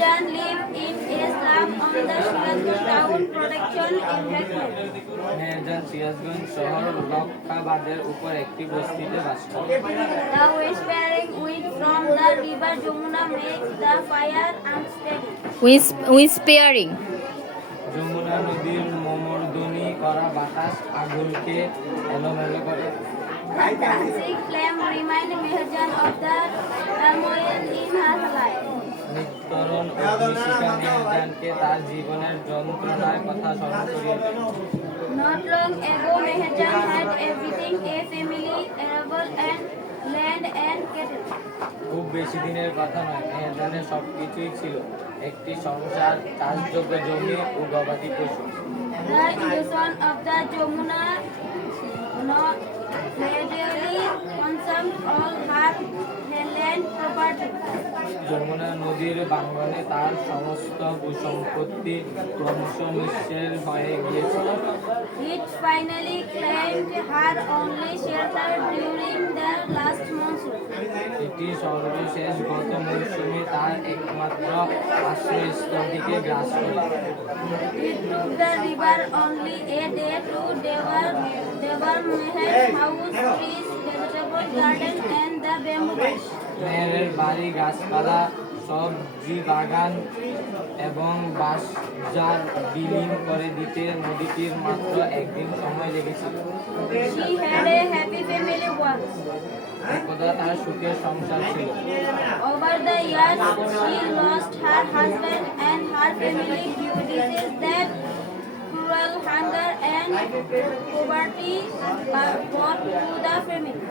Meherjan live in a slum on the Shirazganj town protection embankment. Meherjaan Sirajganj শহর রক্ষাবাদের উপর একটি বস্তিতে বাস করে। The whispering wind from the river Jamuna makes the fire unsteady. Whispering. Jamuna নদীর মোমরধ্বনি করা বাতাস আগুনকে এলোমেলো করে। The dancing flame reminds Meherjan of the turmoil in her life. নিত্যরণ অগ্নিশিখা মেহেরজানকে তার জীবনের যন্ত্রণার কথা স্মরণ করিয়ে দেয়। Not long ago, Meherjan had everything: a family, a rebel, and land and cattle. খুব বেশি দিনের কথা নয়, মেহেরজানের সবকিছুই ছিল, একটি সংসার, চাষযোগ্য জমি ও গবাদি পশু। The erosion of the Jamuna gradually consumed all her land property. Jamuna নদীর বাঙ্গনে তার সমস্ত ভূসম্পত্তি ক্রমশ নিঃশেষ হয়ে গিয়েছিল। It finally claimed her only shelter during the last monsoon. এটি সর্বশেষ গত মৌসুমে তার একমাত্র আশ্রয়স্থলটিকে গ্রাস করে। It took the river only a day to devour Meher's house, trees, vegetable garden, and the bamboo bush. মেহেরের বাড়ি, গাছপালা, সবজি বাগান এবং বাঁশঝাড় বিলীন করে দিতে নদীটির মাত্র একদিন সময় লেগেছিল। She had a happy family once. একদা তার সুখের সংসার ছিল। Over the years, she lost her husband and her family due to disease that cruel hunger and poverty brought to the family.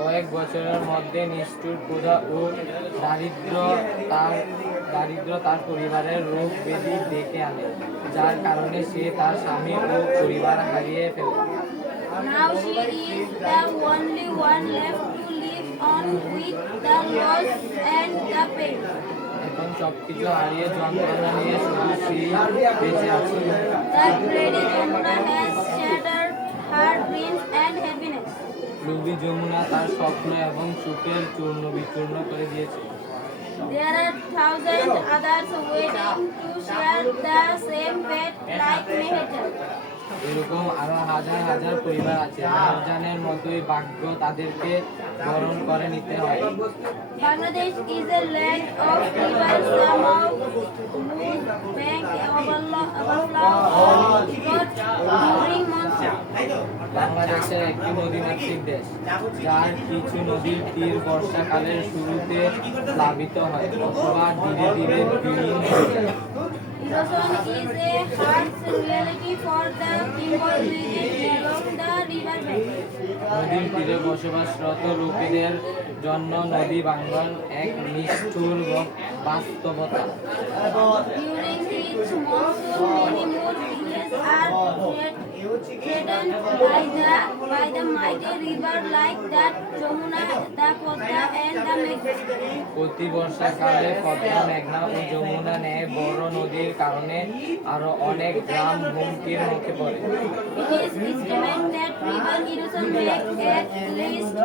কয়েক বছরের মধ্যে নিষ্ঠুর ক্ষুধা ও দারিদ্র তার পরিবারের রোগ ব্যাধি ডেকে আনে, যার কারণে সে তার স্বামী ও পরিবার হারিয়ে ফেলে। Now she is the only one left to live on with the loss and the pain. এখন সবকিছু হারিয়ে যন্ত্রণা নিয়ে শুধু সেই বেঁচে আছে। The greedy Jamuna has shattered her dreams and happiness. লোভী যমুনা তার স্বপ্ন এবং সুখের চূর্ণ বিচূর্ণ করে দিয়েছে। There are thousands others waiting to share the same fate like Meherjan. এরকম আরো হাজার হাজার পরিবার আছে, মেহেরজানের মতোই ভাগ্য তাদেরকে বরণ করে নিতে হয়। Bangladesh is a land of rivers, some of whose banks overflow during monsoon. বাংলাদেশের একটি নদীমাতৃক দেশ, যার কিছু নদীর তীর বর্ষাকালের শুরুতে প্লাবিত হয় অথবা ধীরে ধীরে বিলীন হয়ে যায়। Erosion is a harsh reality for the people living along the river bank. নদীর তীরে বসবাসরত লোকেদের জন্য নদী ভাঙ্গন এক নিষ্ঠুর বাস্তবতা। During each monsoon, many more villages are threatened by the mighty river like the Jamuna, the Podda, and the Meghna. প্রতি বর্ষাকালে পদ্মা, মেঘনা ও যমুনা ন্যায় বড় নদীর কারণে আরো অনেক গ্রাম হুমকির মুখে পড়ে। It is estimated that river erosion makes at least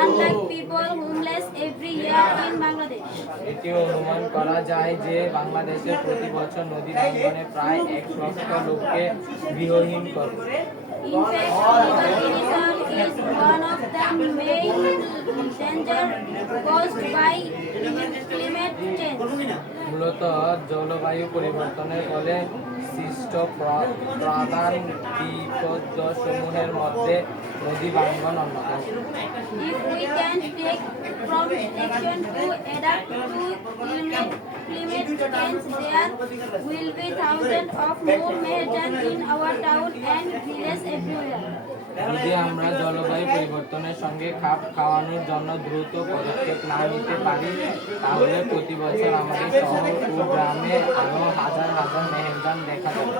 1 lakh people homeless every year in Bangladesh. এটি অনুমান করা যায় যে বাংলাদেশে প্রতি বছর নদী ভাঙ্গনে প্রায় 1 লক্ষ লোককে গৃহহীন করে। In fact, river erosion is one of the main dangers caused by climate change. মূলত জলবায়ু পরিবর্তনের ফলে সৃষ্ট প্রধান বিপদসমূহের মধ্যে নদী ভাঙ্গন অন্যতম। If we can take prompt action to adapt to climate change, there will be thousands of more Meherjan in our town and villages everywhere. যদি আমরা জলবায়ু পরিবর্তনের সঙ্গে খাপ খাওয়ানোর জন্য দ্রুত পদক্ষেপ না নিতে পারি, তাহলে প্রতি বছর আমাদের শহর ও গ্রামে আরো হাজার হাজার মেহেরজান দেখা যাবে।